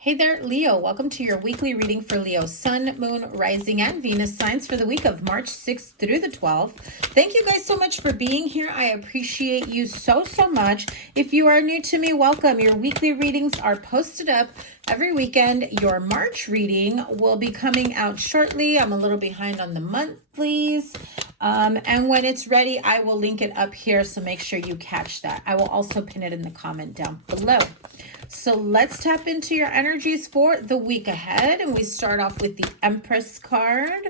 Hey there, Leo. Welcome to your weekly reading for Leo Sun, Moon, Rising, and Venus signs for the week of March 6th through the 12th. Thank you guys so much for being here. I appreciate you so much. If you are new to me, welcome. Your weekly readings are posted up every weekend. Your March reading will be coming out shortly. I'm a little behind on the monthlies. And when it's ready, I will link it up here, so make sure you catch that. I will also pin it in the comment down below. So let's tap into your energies for the week ahead. And we start off with the Empress card,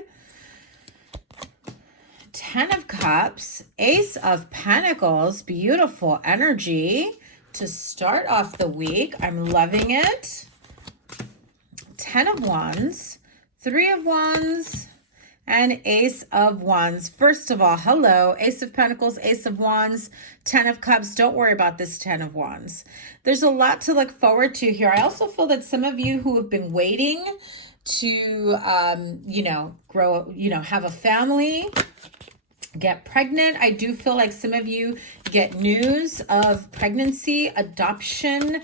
10 of Cups, Ace of Pentacles, beautiful energy to start off the week. I'm loving it. 10 of Wands, 3 of Wands, and Ace of Wands. First of all, hello, Ace of Pentacles, Ace of Wands, 10 of Cups. Don't worry about this 10 of Wands. There's a lot to look forward to here. I also feel that some of you who have been waiting to, have a family, get pregnant. I do feel like some of you get news of pregnancy, adoption,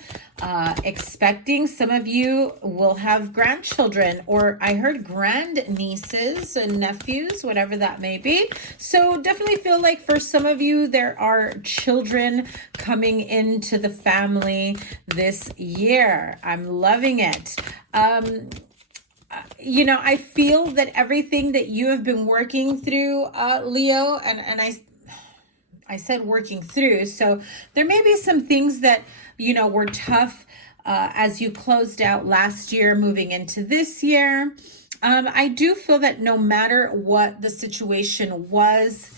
expecting. Some of you will have grandchildren, or I heard grandnieces and nephews, whatever that may be. So definitely feel like for some of you, there are children coming into the family this year. I'm loving it. I feel that everything that you have been working through, Leo, and I said working through, so there may be some things that, were tough as you closed out last year moving into this year. I do feel that no matter what the situation was,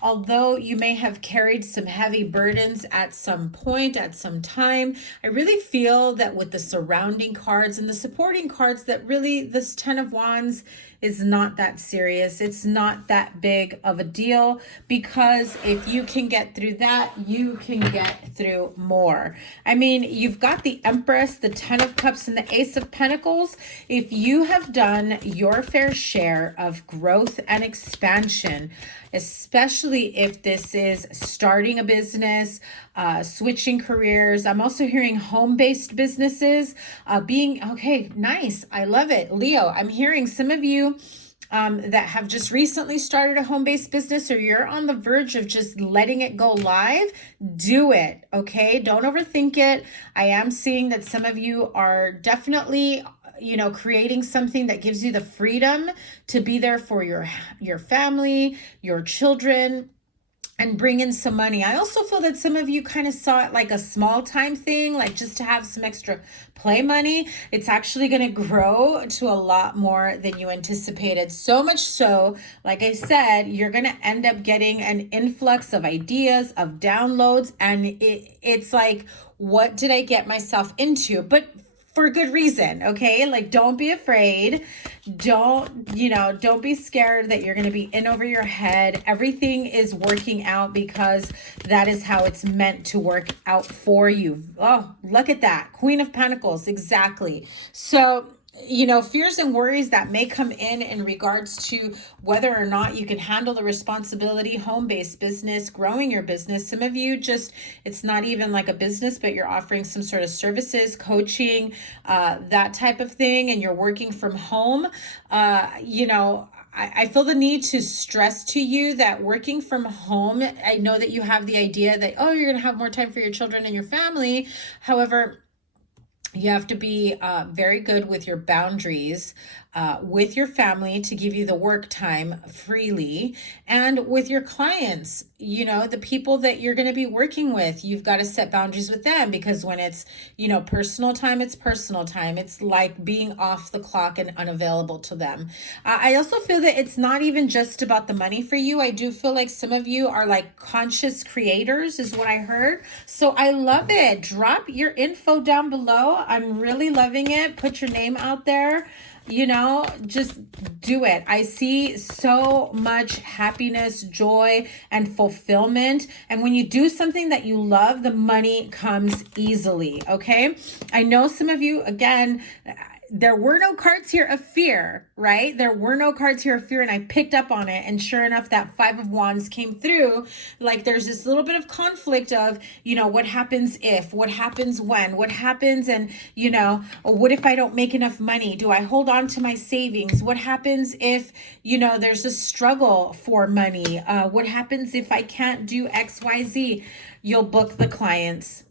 although you may have carried some heavy burdens at some point, at some time, I really feel that with the surrounding cards and the supporting cards, that really this 10 of Wands is not that serious. It's not that big of a deal, because if you can get through that, you can get through more. I mean, you've got the Empress, the 10 of Cups, and the Ace of Pentacles. If you have done your fair share of growth and expansion, especially if this is starting a business, switching careers. I'm also hearing home-based businesses, okay, nice. I love it. Leo, I'm hearing some of you that have just recently started a home-based business, or you're on the verge of just letting it go live. Do it, okay? Don't overthink it. I am seeing that some of you are definitely creating something that gives you the freedom to be there for your family, your children, and bring in some money. I also feel that some of you kind of saw it like a small time thing, like just to have some extra play money. It's actually going to grow to a lot more than you anticipated. So much so, like I said, you're going to end up getting an influx of ideas, of downloads, and it's like, what did I get myself into? But for good reason, okay? Like, don't be afraid. Don't be scared that you're going to be in over your head. Everything is working out because that is how it's meant to work out for you. Oh, look at that. Queen of Pentacles, exactly. So, fears and worries that may come in regards to whether or not you can handle the responsibility, home-based business, growing your business. Some of you it's not even like a business, but you're offering some sort of services, coaching, that type of thing, and you're working from home. I feel the need to stress to you that working from home, I know that you have the idea that, oh, you're going to have more time for your children and your family. However, you have to be very good with your boundaries with your family to give you the work time freely, and with your clients, the people that you're going to be working with, you've got to set boundaries with them, because when it's, personal time, it's personal time. It's like being off the clock and unavailable to them. I also feel that it's not even just about the money for you. I do feel like some of you are like conscious creators is what I heard. So I love it. Drop your info down below. I'm really loving it. Put your name out there. Just do it. I see so much happiness, joy, and fulfillment. And when you do something that you love, the money comes easily, okay? I know some of you, again, there were no cards here of fear, right? There were no cards here of fear, and I picked up on it. And sure enough, that Five of Wands came through. Like there's this little bit of conflict of, what happens if, what happens when, what happens, and, what if I don't make enough money? Do I hold on to my savings? What happens if, there's a struggle for money? What happens if I can't do X, Y, Z? You'll book the clients.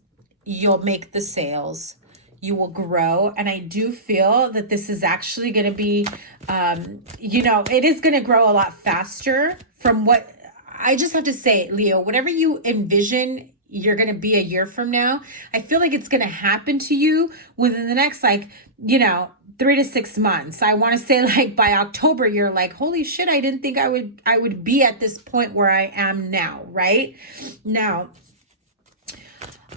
You'll make the sales. You will grow. And I do feel that this is actually going to be, it is going to grow a lot faster from what I just have to say, Leo, whatever you envision you're going to be a year from now, I feel like it's going to happen to you within the next, 3 to 6 months. I want to say like by October, you're like, holy shit, I didn't think I would be at this point where I am now. Right now,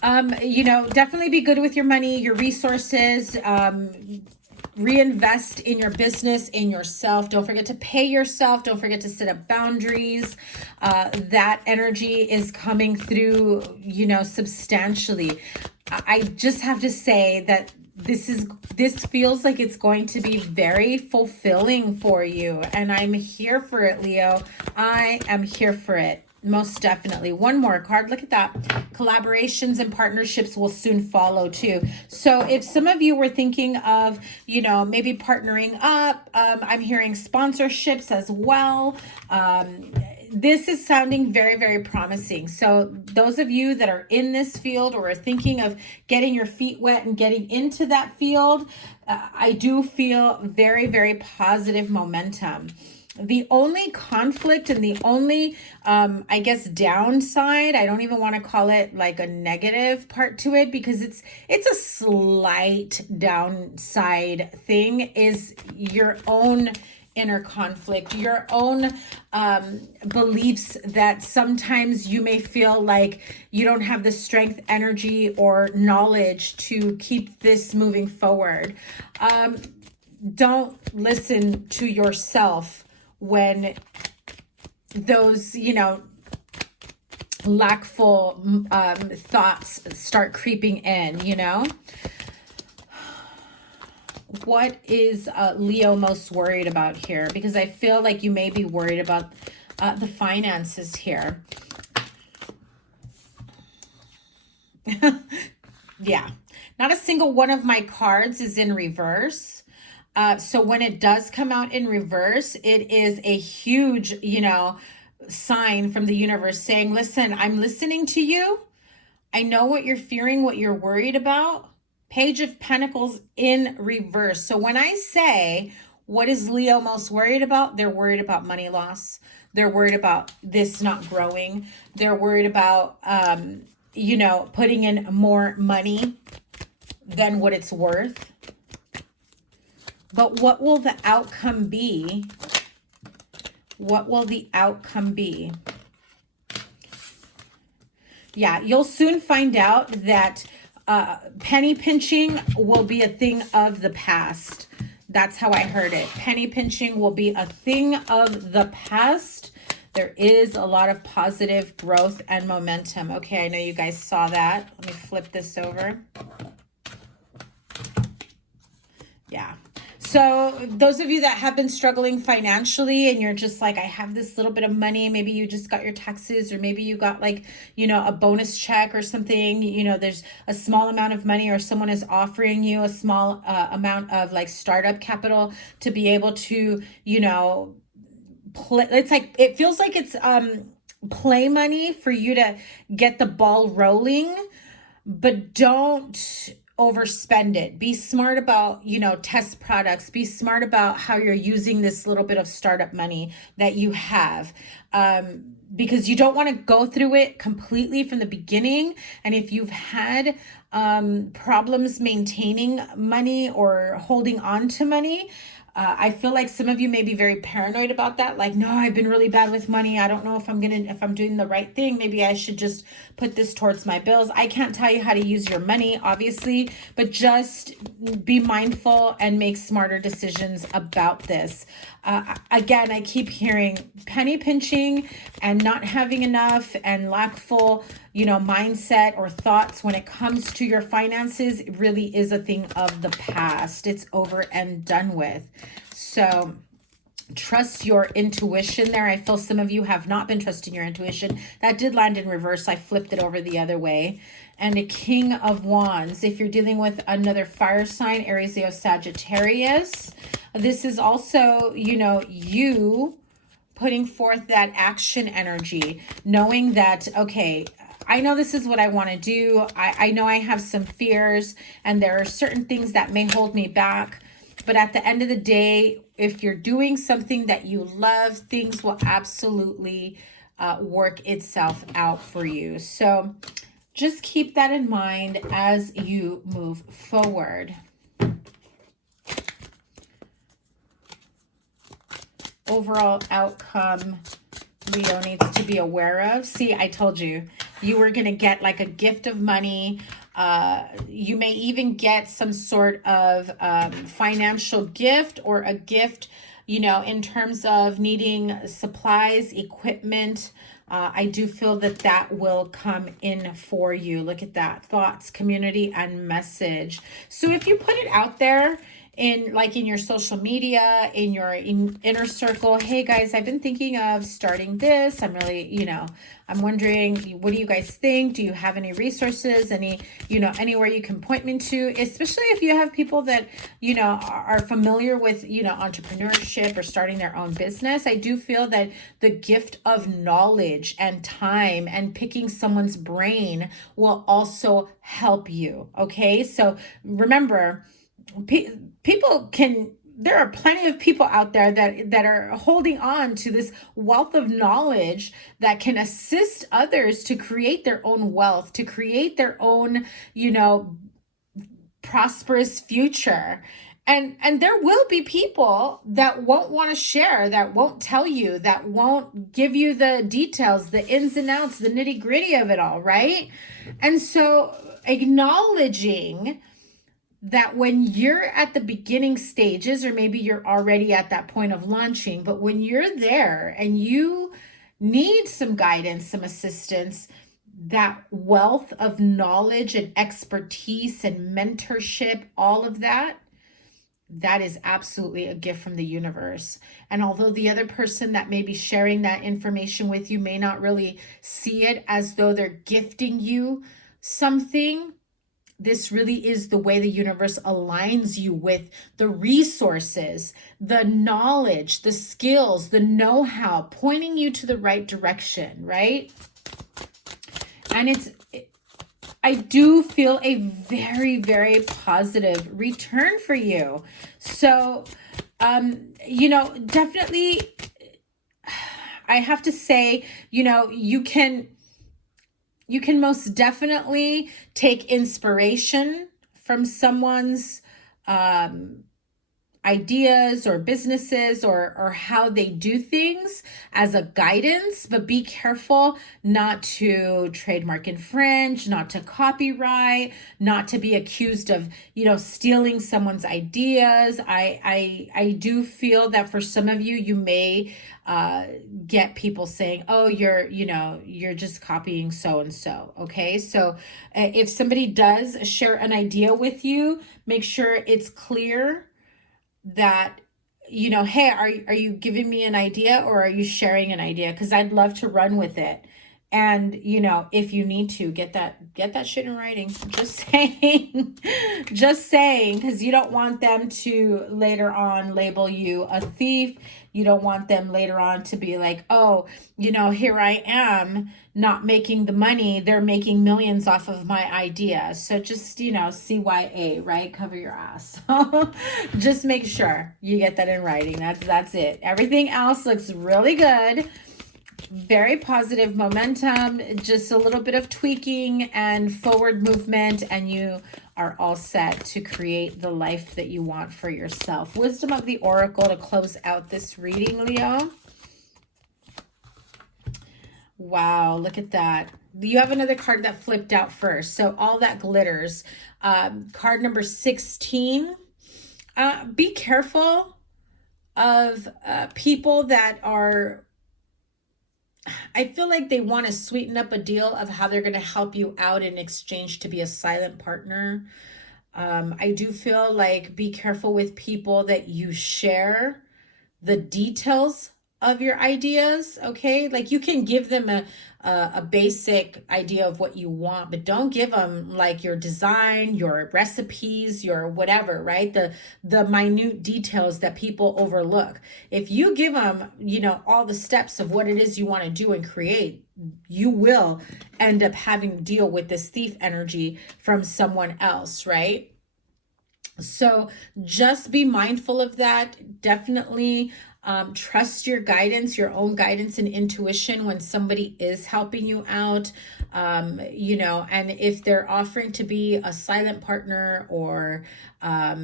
definitely be good with your money, your resources, reinvest in your business, in yourself. Don't forget to pay yourself. Don't forget to set up boundaries. That energy is coming through, substantially. I just have to say that this feels like it's going to be very fulfilling for you. And I'm here for it, Leo. I am here for it. Most definitely. One more card. Look at that. Collaborations and partnerships will soon follow too. So if some of you were thinking of, maybe partnering up, I'm hearing sponsorships as well. This is sounding very, very promising. So those of you that are in this field or are thinking of getting your feet wet and getting into that field, I do feel very, very positive momentum. The only conflict and the only, downside, I don't even want to call it like a negative part to it, because it's a slight downside thing, is your own inner conflict, your own beliefs that sometimes you may feel like you don't have the strength, energy, or knowledge to keep this moving forward. Don't listen to yourself when those, lackful thoughts start creeping in, What is Leo most worried about here? Because I feel like you may be worried about the finances here. Yeah, not a single one of my cards is in reverse. So when it does come out in reverse, it is a huge, sign from the universe saying, listen, I'm listening to you. I know what you're fearing, what you're worried about. Page of Pentacles in reverse. So when I say, what is Leo most worried about? They're worried about money loss. They're worried about this not growing. They're worried about, putting in more money than what it's worth. But what will the outcome be? What will the outcome be? Yeah, you'll soon find out that penny pinching will be a thing of the past. That's how I heard it. Penny pinching will be a thing of the past. There is a lot of positive growth and momentum. Okay, I know you guys saw that. Let me flip this over. Yeah. So those of you that have been struggling financially and you're just like, I have this little bit of money, maybe you just got your taxes, or maybe you got like, a bonus check or something, there's a small amount of money, or someone is offering you a small amount of like startup capital to be able to, it's like, it feels like it's play money for you to get the ball rolling, but don't overspend it. Be smart about, test products. Be smart about how you're using this little bit of startup money that you have, because you don't want to go through it completely from the beginning. And if you've had problems maintaining money or holding on to money, I feel like some of you may be very paranoid about that. Like, no, I've been really bad with money. I don't know if I'm doing the right thing. Maybe I should just put this towards my bills. I can't tell you how to use your money, obviously, but just be mindful and make smarter decisions about this. Again, I keep hearing penny pinching and not having enough and lackful, mindset or thoughts when it comes to your finances. It really is a thing of the past. It's over and done with. So trust your intuition there. I feel some of you have not been trusting your intuition. That did land in reverse. I flipped it over the other way. And a King of Wands. If you're dealing with another fire sign, Aries, Leo, Sagittarius, this is also, you putting forth that action energy, knowing that, okay, I know this is what I want to do. I know I have some fears and there are certain things that may hold me back. But at the end of the day, if you're doing something that you love, things will absolutely work itself out for you. So just keep that in mind as you move forward. Overall outcome Leo needs to be aware of. See, I told you, you were going to get like a gift of money. You may even get some sort of financial gift or a gift, in terms of needing supplies, equipment. I do feel that that will come in for you. Look at that. Thoughts, community, and message. So if you put it out there, in your social media, in your inner circle, hey guys, I've been thinking of starting this. I'm really, I'm wondering, what do you guys think? Do you have any resources, anywhere you can point me to, especially if you have people that, are familiar with, entrepreneurship or starting their own business. I do feel that the gift of knowledge and time and picking someone's brain will also help you. Okay. So remember, there are plenty of people out there that are holding on to this wealth of knowledge that can assist others to create their own wealth, to create their own, prosperous future. And there will be people that won't want to share, that won't tell you, that won't give you the details, the ins and outs, the nitty-gritty of it all, right? And so acknowledging that when you're at the beginning stages, or maybe you're already at that point of launching, but when you're there and you need some guidance, some assistance, that wealth of knowledge and expertise and mentorship, all of that is absolutely a gift from the universe. And although the other person that may be sharing that information with you may not really see it as though they're gifting you something, this really is the way the universe aligns you with the resources, the knowledge, the skills, the know-how, pointing you to the right direction, right? And I do feel a very, very positive return for you. So, definitely, I have to say, you can most definitely take inspiration from someone's ideas or businesses or how they do things as a guidance, but be careful not to trademark infringe, not to copyright, not to be accused of, stealing someone's ideas. I do feel that for some of you, you may get people saying, oh, you're just copying so-and-so. Okay. So if somebody does share an idea with you, make sure it's clear that, hey, are you giving me an idea or are you sharing an idea? Because I'd love to run with it. And, if you need to get that shit in writing, just saying, because you don't want them to later on label you a thief. You don't want them later on to be like, oh, here I am not making the money. They're making millions off of my idea. So just, CYA, right? Cover your ass. Just make sure you get that in writing. That's it. Everything else looks really good. Very positive momentum, just a little bit of tweaking and forward movement, and you are all set to create the life that you want for yourself. Wisdom of the Oracle to close out this reading, Leo. Wow, look at that. You have another card that flipped out first. So all that glitters. Card number 16. Be careful of people that are, I feel like they want to sweeten up a deal of how they're going to help you out in exchange to be a silent partner. I do feel like be careful with people that you share the details of your ideas, okay? Like you can give them a basic idea of what you want, but don't give them like your design, your recipes, your whatever, right? The minute details that people overlook. If you give them, you know, all the steps of what it is you want to do and create, you will end up having to deal with this thief energy from someone else, right? So just be mindful of that. Definitely trust your guidance, your own guidance and intuition when somebody is helping you out. You know, and if they're offering to be a silent partner or,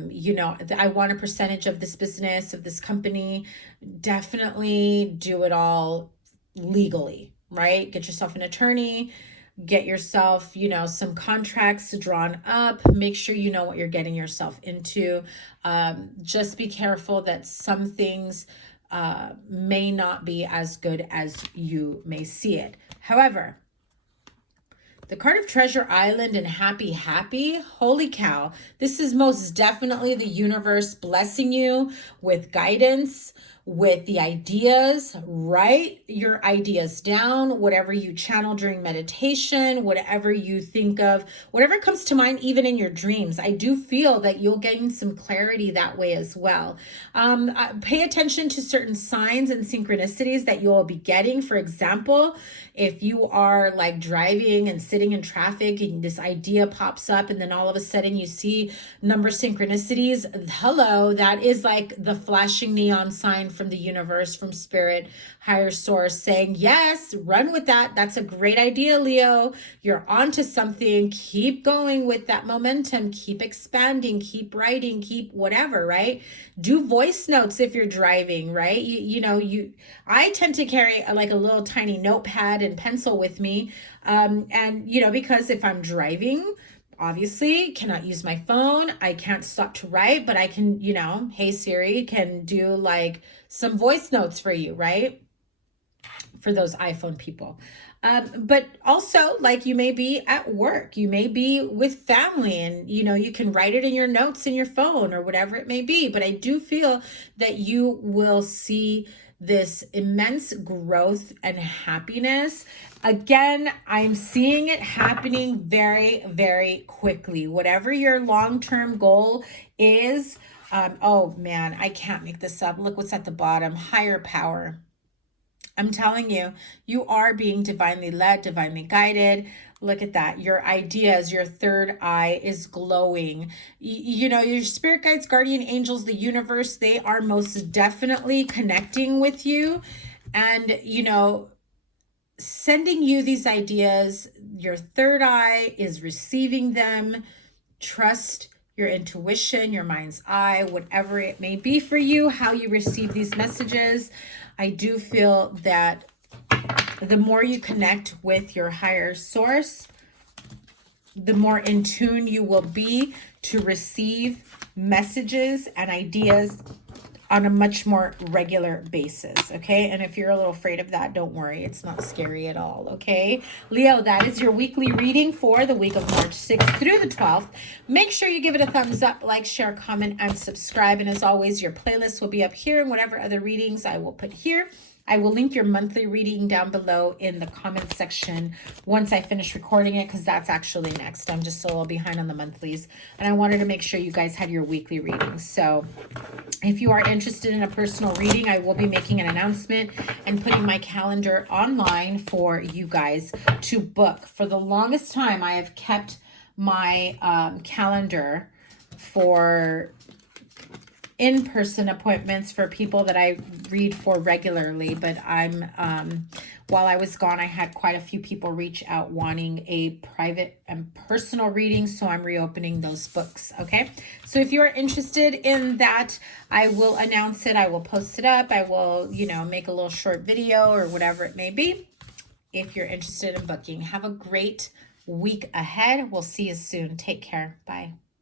you know, I want a percentage of this business, of this company, definitely do it all legally, right? Get yourself an attorney. Get yourself, you know, some contracts drawn up. Make sure you know what you're getting yourself into. Just be careful that some things may not be as good as you may see it. However, the card of Treasure Island and Happy, holy cow. This is most definitely the universe blessing you with guidance, with the ideas. Write your ideas down, whatever you channel during meditation, whatever you think of, whatever comes to mind, even in your dreams. I do feel that you'll gain some clarity that way as well. Pay attention to certain signs and synchronicities that you'll be getting. For example, if you are like driving and sitting in traffic and this idea pops up and then all of a sudden you see number synchronicities, hello, that is like the flashing neon sign from the universe, from spirit, higher source saying, yes, run with that. That's a great idea, Leo. You're onto something. Keep going with that momentum. Keep expanding, keep writing, keep whatever, right? Do voice notes if you're driving, right? I tend to carry like a little tiny notepad and pencil with me. And you know, because if I'm driving, obviously cannot use my phone. I can't stop to write, but I can, you know, hey Siri can do like some voice notes for you, right? For those iPhone people. But also like you may be at work, you may be with family and, you know, you can write it in your notes in your phone or whatever it may be. But I do feel that you will see this immense growth and happiness. Again, I'm seeing it happening very, very quickly. Whatever your long-term goal is, oh man, I can't make this up. Look what's at the bottom, higher power. I'm telling you, you are being divinely led, divinely guided. Look at that. Your ideas, your third eye is glowing. You know, your spirit guides, guardian angels, the universe, they are most definitely connecting with you and, you know, sending you these ideas. Your third eye is receiving them. Trust your intuition, your mind's eye, whatever it may be for you, how you receive these messages. I do feel that the more you connect with your higher source, the more in tune you will be to receive messages and ideas on a much more regular basis, okay? And if you're a little afraid of that, don't worry. It's not scary at all, okay? Leo, that is your weekly reading for the week of March 6th through the 12th. Make sure you give it a thumbs up, like, share, comment, and subscribe. And as always, your playlist will be up here and whatever other readings I will put here. I will link your monthly reading down below in the comment section once I finish recording it, because that's actually next. I'm just a little behind on the monthlies, and I wanted to make sure you guys had your weekly readings. So if you are interested in a personal reading, I will be making an announcement and putting my calendar online for you guys to book. For the longest time, I have kept my calendar for in-person appointments for people that I read for regularly, but while I was gone, I had quite a few people reach out wanting a private and personal reading, so I'm reopening those books, okay? So if you're interested in that, I will announce it, I will post it up, I will, make a little short video or whatever it may be. If you're interested in booking, have a great week ahead. We'll see you soon. Take care. Bye.